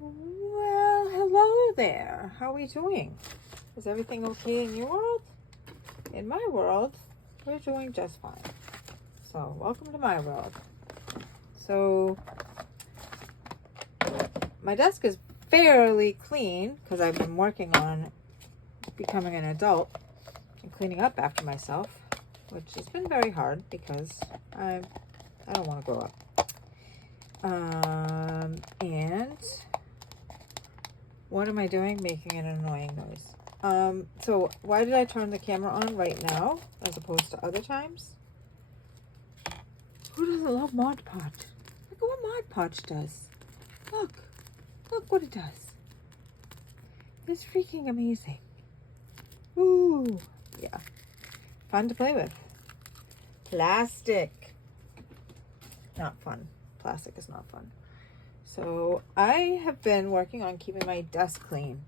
Well, hello there. How are we doing? Is everything okay in your world? In my world, we're doing just fine. So, welcome to my world. So, my desk is fairly clean because I've been working on becoming an adult and cleaning up after myself, which has been very hard because I don't want to grow up. And what am I doing? Making an annoying noise. So why did I turn the camera on right now as opposed to other times? Who doesn't love Mod Podge? Look at what Mod Podge does. Look what it does. It's freaking amazing. Ooh, yeah. Fun to play with. Plastic. Not fun. Plastic is not fun. So I have been working on keeping my desk clean.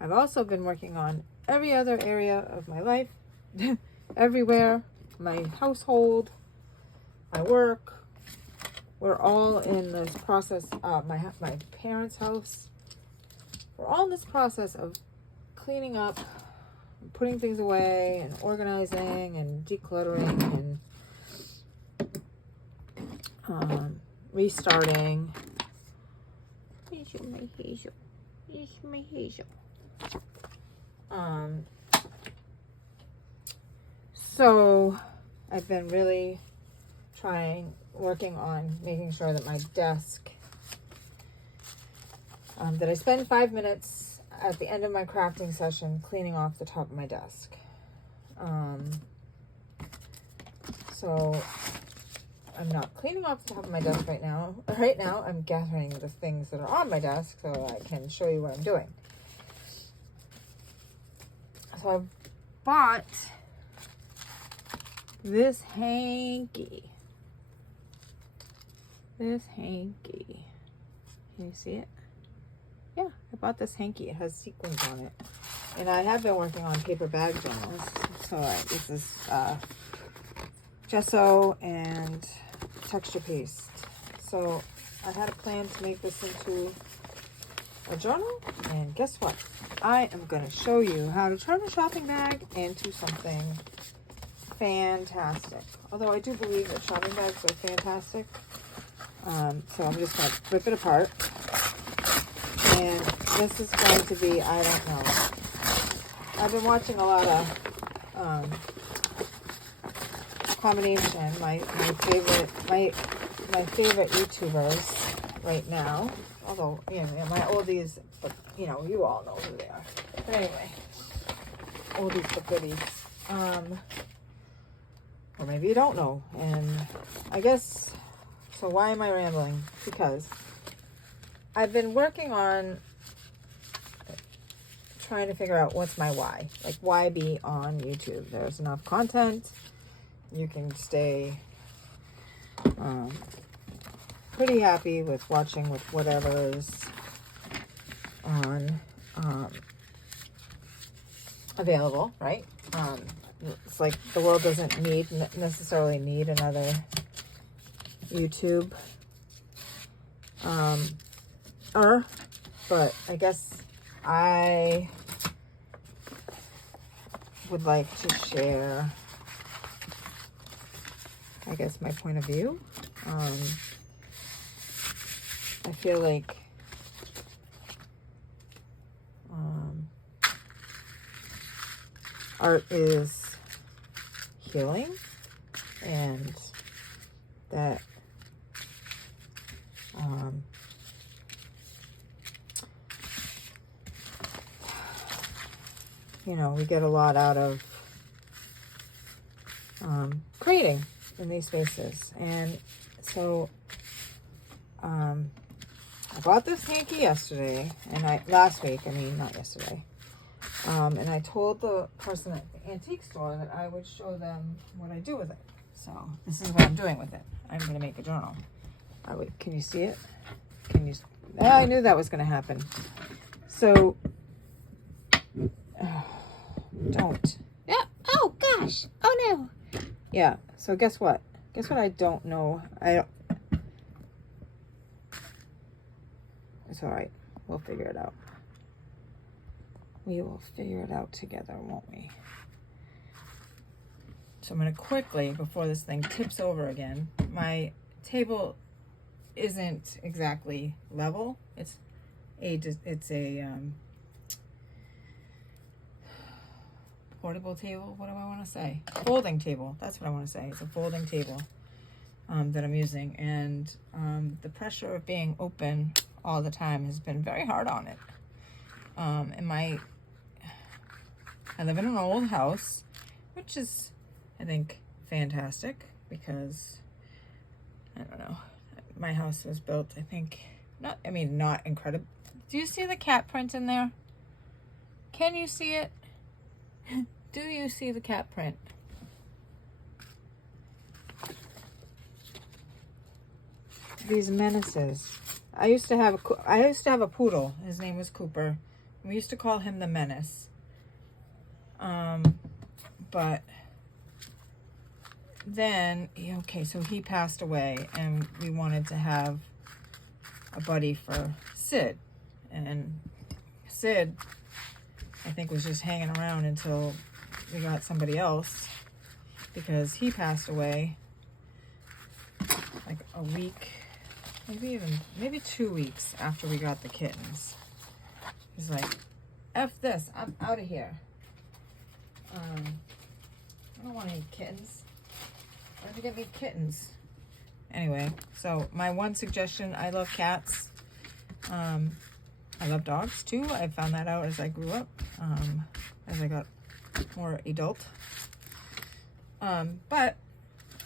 I've also been working on every other area of my life, everywhere, my household, my work. We're all in this process, my parents' house. We're all in this process of cleaning up, and putting things away, and organizing, and decluttering, and restarting. Here's my hazel. So I've been really working on making sure that my desk, that I spend 5 minutes at the end of my crafting session cleaning off the top of my desk. So I'm not cleaning off the top of my desk right now. Right now, I'm gathering the things that are on my desk so I can show you what I'm doing. So I bought this hanky. Can you see it? Yeah, I bought this hanky. It has sequins on it. And I have been working on paper bag journals. So this is gesso and texture paste. So I had a plan to make this into a journal, and guess what? I am going to show you how to turn a shopping bag into something fantastic. Although I do believe that shopping bags are fantastic. So I'm just going to rip it apart. And this is going to be, I don't know. I've been watching a lot of combination. My favorite YouTubers right now. Although, my oldies, but you all know who they are. But anyway, oldies but goodies. Or maybe you don't know. And I guess, so why am I rambling? Because I've been working on trying to figure out what's my why. Like, why be on YouTube? There's enough content. You can stay pretty happy with watching with whatever's on available, right? It's like the world doesn't necessarily need another YouTube. But I guess I would like to share, I guess, my point of view. I feel like art is healing, and that we get a lot out of creating in these spaces. And so I bought this hanky yesterday, and last week, not yesterday. And I told the person at the antique store that I would show them what I do with it. So this is what I'm doing with it. I'm going to make a journal. Can you see it? I knew that was going to happen. So, don't. Yeah. Oh gosh. Oh no. Yeah. So guess what? I don't know. It's all right. We'll figure it out. We will figure it out together, won't we? So I'm going to quickly, before this thing tips over again, my table isn't exactly level. It's a portable table. What do I want to say? Folding table. That's what I want to say. It's a folding table that I'm using, and the pressure of being open all the time has been very hard on it. And I live in an old house, which is, I think, fantastic, because I don't know. My house was built, I think, not incredible. Do you see the cat print in there? Can you see it? Do you see the cat print? These menaces. I used to have a poodle. His name was Cooper. We used to call him the Menace. But then, okay, so he passed away, and we wanted to have a buddy for Sid. And Sid, I think, was just hanging around until we got somebody else, because he passed away like a week, maybe 2 weeks after we got the kittens. He's like, F this, I'm out of here. I don't want any kittens. Why'd you get me kittens? Anyway, so my one suggestion, I love cats. I love dogs too. I found that out as I grew up, as I got more adult. But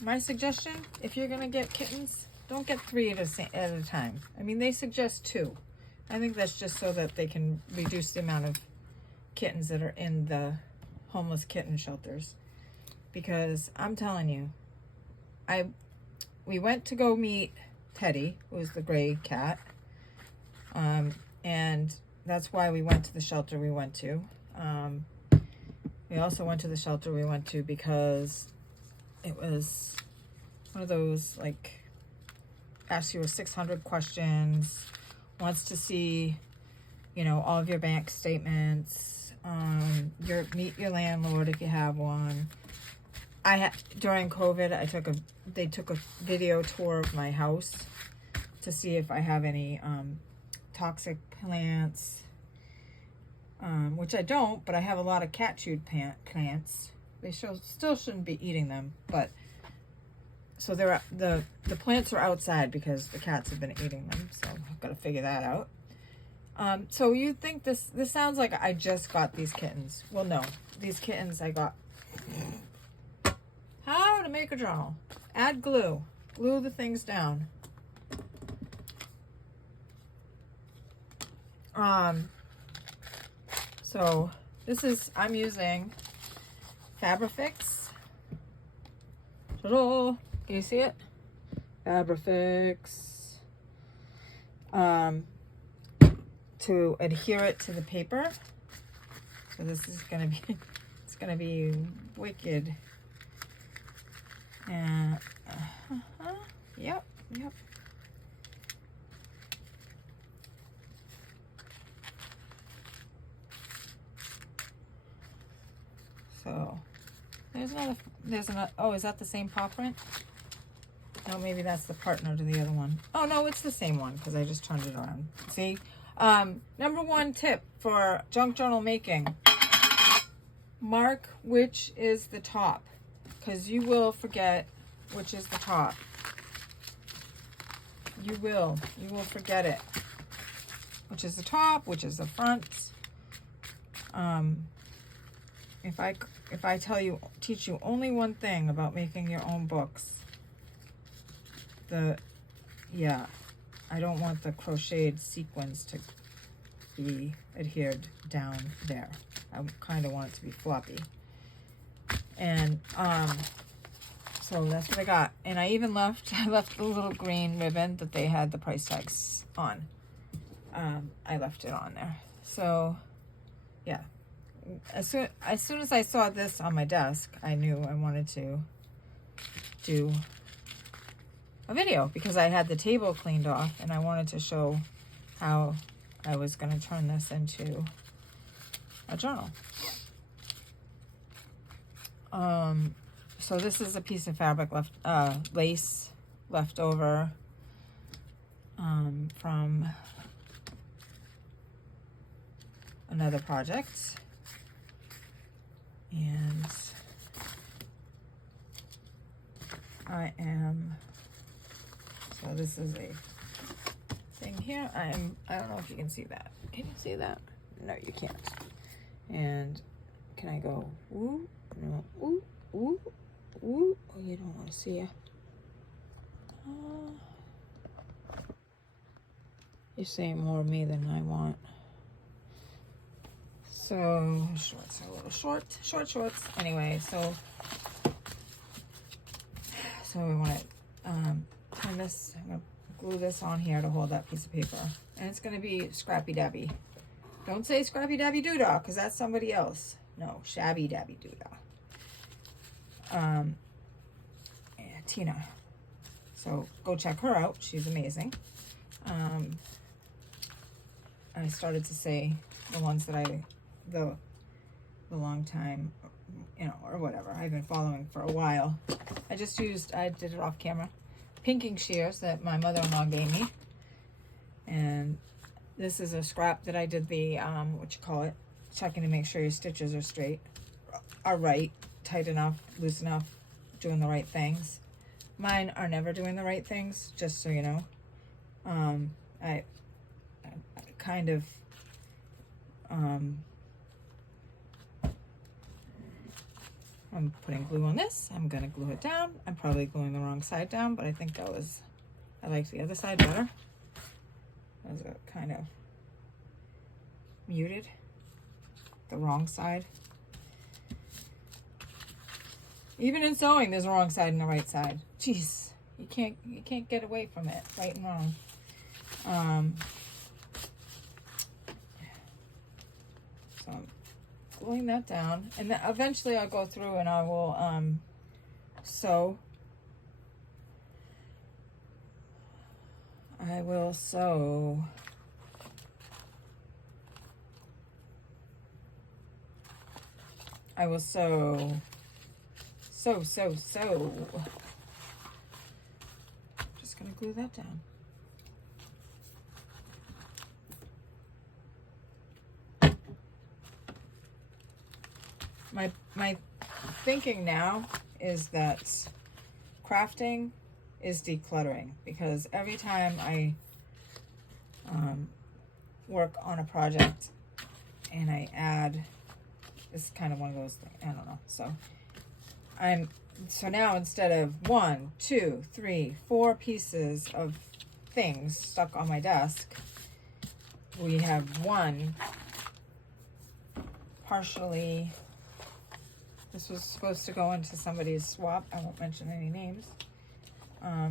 my suggestion, if you're gonna get kittens, don't get 3 at a time. I mean, they suggest 2. I think that's just so that they can reduce the amount of kittens that are in the homeless kitten shelters. Because I'm telling you, we went to go meet Teddy, who was the gray cat, and that's why we went to the shelter we went to. We also went to the shelter we went to because it was one of those, like, asks you 600 questions, wants to see, all of your bank statements, meet your landlord if you have one. During COVID, they took a video tour of my house to see if I have any toxic plants, which I don't, but I have a lot of cat chewed plants. They still shouldn't be eating them, but so the plants are outside because the cats have been eating them. So I've got to figure that out. So you think this sounds like I just got these kittens? Well, no, these kittens I got. How to make a journal. Add glue. Glue the things down. So I'm using Fabrifix. Can you see it? Fabrifix. To adhere it to the paper. So this is gonna be wicked. And yep. So there's another. Oh, is that the same paw print? No, maybe that's the partner to the other one. Oh no, it's the same one because I just turned it around. See, number 1 tip for junk journal making: mark which is the top, because you will forget which is the top. You will forget it. Which is the top, which is the front. If I teach you only one thing about making your own books, I don't want the crocheted sequins to be adhered down there. I kind of want it to be floppy. And so that's what I got. And I left the little green ribbon that they had the price tags on. I left it on there. So yeah, as soon as I saw this on my desk, I knew I wanted to do a video because I had the table cleaned off and I wanted to show how I was going to turn this into a journal. So this is a piece of fabric lace left over from another project, and so this is a thing here. I don't know if you can see that. Can you see that? No, you can't. And can I go, ooh, no, ooh, ooh, ooh, oh, you don't want to see it. You're saying more of me than I want. So, shorts are a little shorts. Anyway, so we want to turn this, I'm going to glue this on here to hold that piece of paper. And it's going to be Scrappy Dabby. Don't say Scrappy Dabby Doodah, because that's somebody else. No, Shabby Dabby Doodah. Yeah, Tina. So go check her out. She's amazing. I started to say the ones that the long time, you know, or whatever, I've been following for a while. I did it off camera, pinking shears that my mother-in-law gave me. And this is a scrap that I did the, checking to make sure your stitches are right, tight enough, loose enough, doing the right things. Mine are never doing the right things, just so you know. I kind of, I'm putting glue on this. I'm gonna glue it down. I'm probably gluing the wrong side down, but I think I liked the other side better. That was a kind of muted, the wrong side. Even in sewing, there's a wrong side and a right side. Jeez, you can't get away from it, right and wrong. So I'm gluing that down, and then eventually I'll go through and I will sew. I will sew just gonna glue that down. My thinking now is that crafting is decluttering, because every time I work on a project and I add, this is kind of one of those things, I don't know. So now instead of 1, 2, 3, 4 pieces of things stuck on my desk, we have one partially. This was supposed to go into somebody's swap. I won't mention any names. I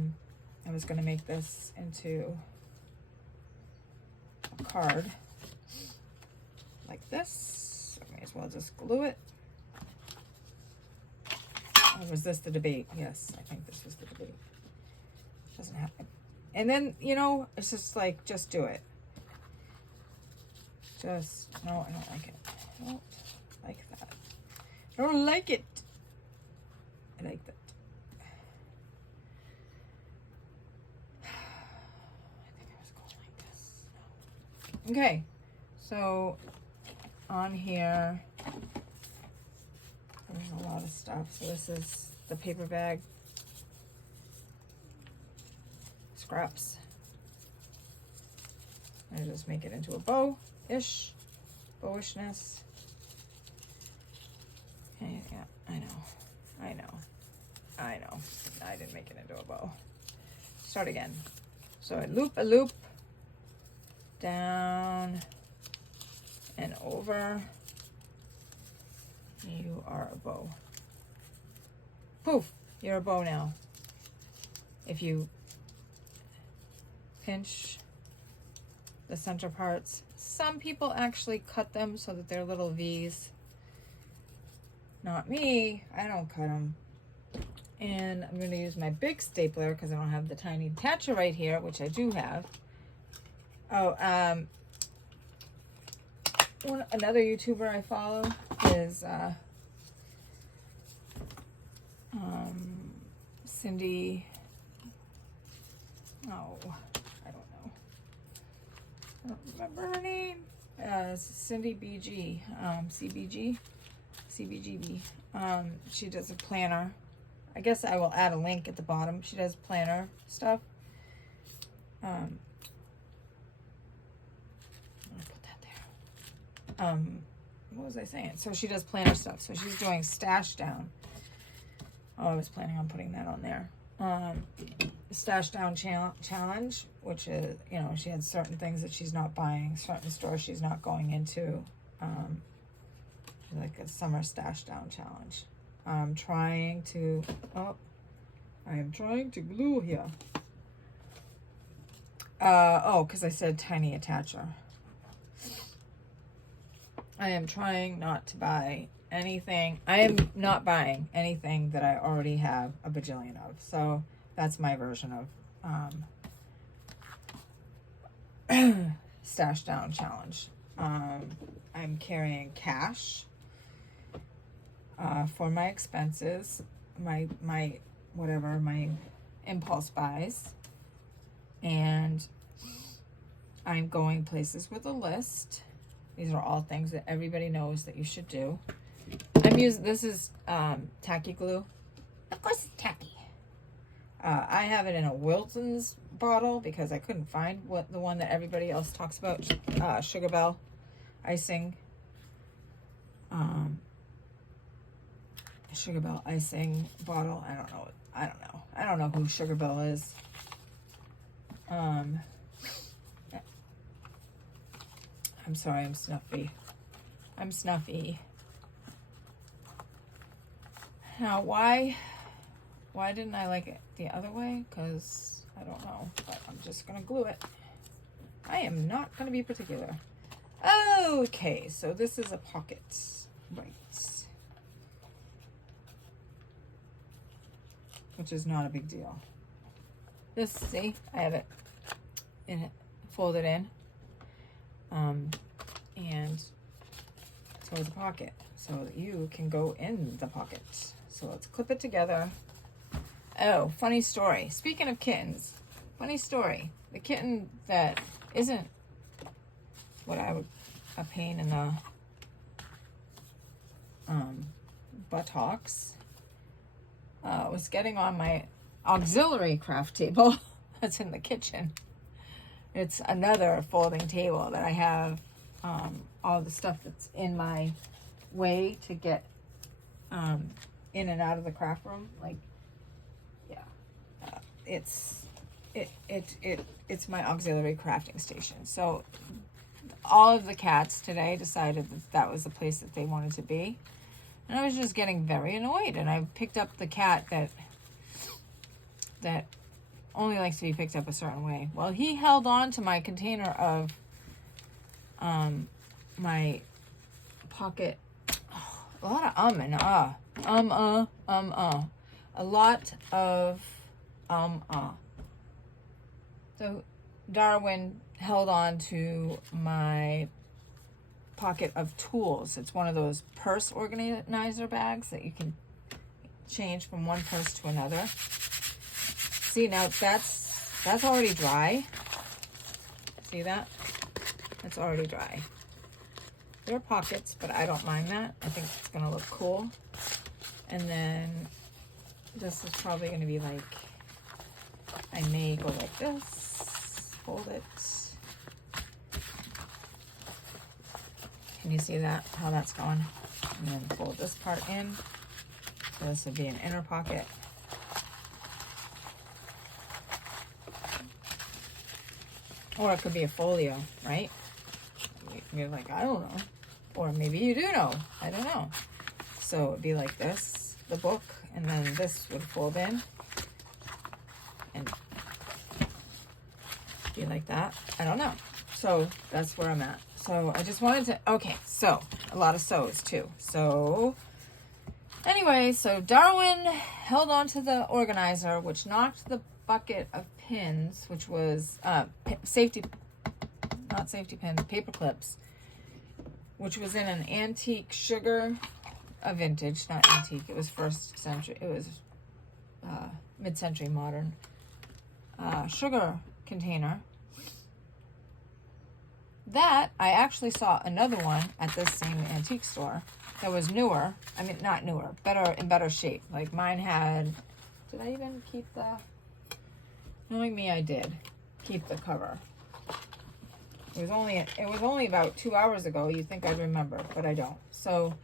was going to make this into a card like this. I may as well just glue it. Or was this the debate? Yes, I think this was the debate. Doesn't happen. And then, you know, it's just like, just do it. No, I don't like it. I don't like that. I don't like it. I like that. I think I was going like this. No. Okay, so on here, there's a lot of stuff. So this is the paper bag scraps. I just make it into a bowishness. Yeah, I know. I didn't make it into a bow. Start again. So I loop a loop down and over. You are a bow. Poof, you're a bow now. If you pinch the center parts, some people actually cut them so that they're little V's. Not me, I don't cut them. And I'm going to use my big stapler because I don't have the tiny attacher right here, which I do have. Oh, another YouTuber I follow is Cindy. Oh, I don't know. I don't remember her name. Cindy BG, CBGB. She does a planner. I guess I will add a link at the bottom. She does planner stuff. I'll put that there. What was I saying? So she does planner stuff. So she's doing Stash Down. Oh, I was planning on putting that on there. Stash Down challenge, which is, you know, she had certain things that she's not buying, certain stores she's not going into. Like a summer Stash Down challenge. I'm trying to, I am trying to glue here. Because I said tiny attacher. I am trying not to buy anything. I am not buying anything that I already have a bajillion of. So that's my version of Stash Down challenge. I'm carrying cash for my expenses, my impulse buys, and I'm going places with a list. These are all things that everybody knows that you should do. This is tacky glue. Of course it's tacky. I have it in a Wilton's bottle because I couldn't find the one that everybody else talks about. Sugar Bell icing. Sugar Bell icing bottle. I don't know who Sugar Bell is. I'm sorry, I'm snuffy. Now, why didn't I like it the other way? Because I don't know, but I'm just going to glue it. I am not going to be particular. Okay, so this is a pocket. Right. Which is not a big deal. See, I have it folded in. And so it's a pocket, so that you can go in the pocket. So let's clip it together. Oh, funny story. Speaking of kittens, funny story. The kitten that isn't what I would, a pain in the buttocks, was getting on my auxiliary craft table that's in the kitchen. It's another folding table that I have all the stuff that's in my way to get in and out of the craft room. Like, yeah, it's my auxiliary crafting station. So all of the cats today decided that was the place that they wanted to be, and I was just getting very annoyed. And I picked up the cat that only likes to be picked up a certain way. Well, he held on to my container of my pocket. A lot of and a lot of So Darwin held on to my pocket of tools. It's one of those purse organizer bags that you can change from one purse to another. See, now that's already dry. See that? That's already dry. There are pockets, but I don't mind that. I think it's gonna look cool. And then this is probably gonna be like, I may go like this, hold it. Can you see that, how that's going? And then fold this part in. So this would be an inner pocket. Or it could be a folio, right? You're like, I don't know. Or maybe you do know. I don't know. So it'd be like this, the book, and then this would fold in. And be like that. I don't know. So that's where I'm at. So I just wanted to, okay, so a lot of sews too. So anyway, so Darwin held on to the organizer, which knocked the bucket of pins, which was safety not safety pins, paper clips, which was in an antique sugar, a vintage, not antique. It was first century. It was mid-century modern sugar container. That, I actually saw another one at this same antique store that was newer. I mean, not newer, in better shape. Like mine had, did I even keep the, knowing me, I did keep the cover. It was only about 2 hours ago. You'd think I'd remember, but I don't. So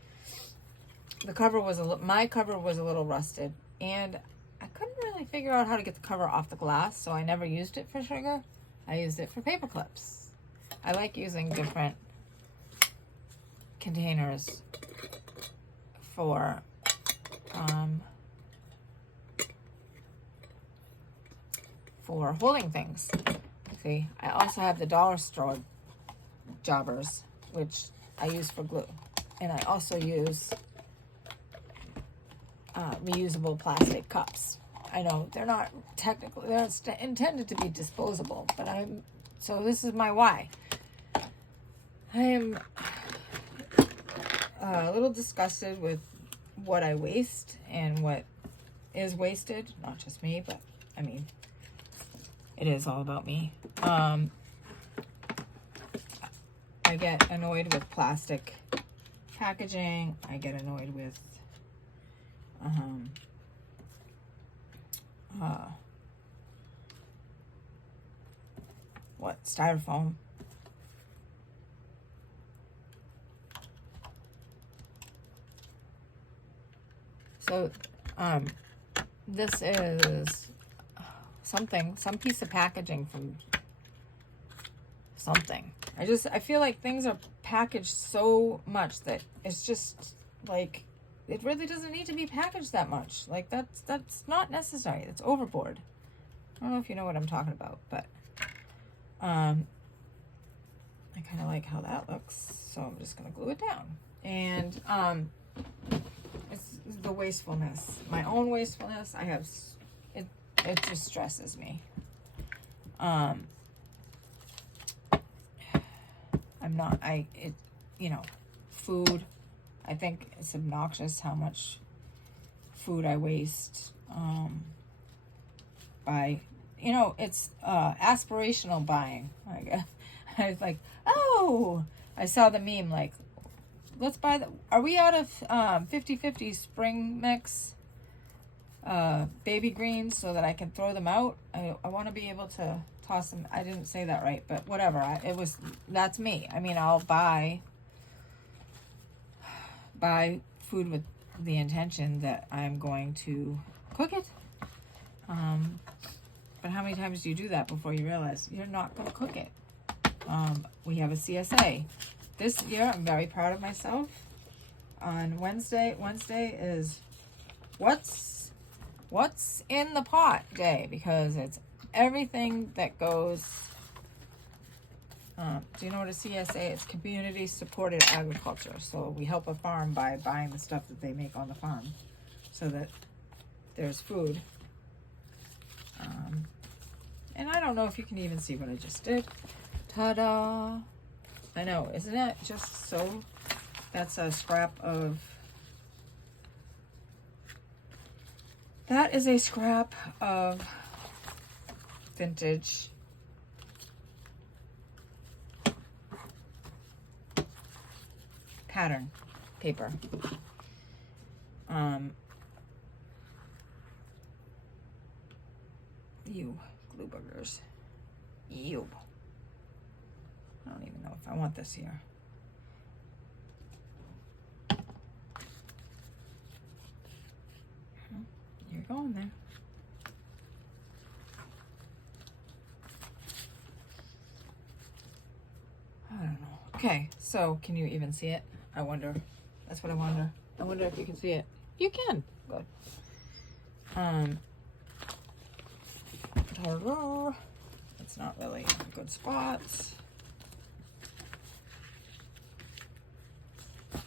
the cover was my cover was a little rusted, and I couldn't really figure out how to get the cover off the glass, so I never used it for sugar. I used it for paper clips. I like using different containers for holding things. See, I also have the dollar store jobbers, which I use for glue, and I also use reusable plastic cups. I know they're not technically, they're intended to be disposable, but so this is my why. I am a little disgusted with what I waste and what is wasted. Not just me, but I mean, it is all about me. I get annoyed with plastic packaging. I get annoyed with styrofoam. So this is some piece of packaging from something. I feel like things are packaged so much that it's just like, it really doesn't need to be packaged that much. Like that's not necessary. It's overboard. I don't know if you know what I'm talking about, but I kind of like how that looks, so I'm just gonna glue it down. And it's the wastefulness, my own wastefulness. It just stresses me. Food, I think it's obnoxious how much food I waste by, it's aspirational buying. I was like, oh, I saw the meme, like, let's buy are we out of 50/50 spring mix baby greens so that I can throw them out? I want to be able to toss them. I didn't say that right, but whatever. That's me. I mean, I'll buy food with the intention that I'm going to cook it. But how many times do you do that before you realize you're not going to cook it? We have a CSA. This year, I'm very proud of myself. On Wednesday is what's in the pot day, because it's everything that goes. Do you know what a CSA is? Community Supported Agriculture. So we help a farm by buying the stuff that they make on the farm, so that there's food. And I don't know if you can even see what I just did. Ta-da! I know, isn't it just so? That's a scrap of. That is a scrap of vintage pattern paper. Ew, glue boogers. Ew. I don't even know if I want this here. You're going there. I don't know. Okay, so can you even see it? I wonder. That's what I wonder. I wonder if you can see it. You can. Good. It's not really a good spot.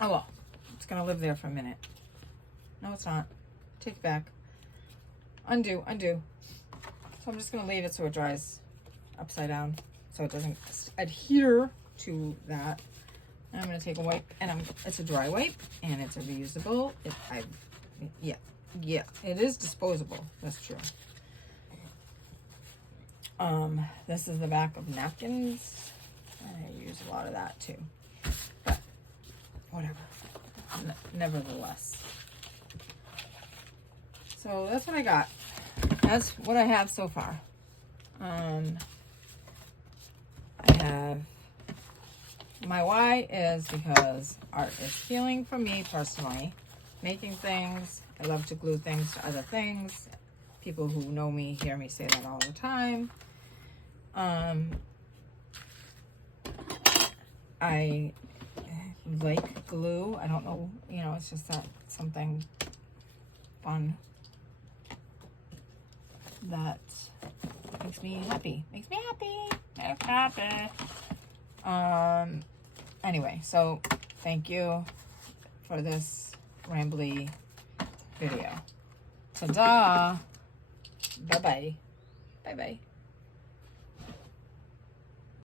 Oh well, it's gonna live there for a minute. No, it's not. Take it back. Undo. So I'm just gonna leave it so it dries upside down. so it doesn't adhere to that. I'm going to take a wipe, and it's a dry wipe, and it's a reusable. Yeah, it is disposable. That's true. This is the back of napkins. I use a lot of that too, but whatever. Nevertheless. So that's what I got. That's what I have so far. I have my why is because art is healing for me personally. Making things. I love to glue things to other things. People who know me hear me say that all the time. I like glue. I don't know, it's just that something fun that makes me happy. Anyway, so thank you for this rambly video. Ta-da! Bye-bye. Bye-bye.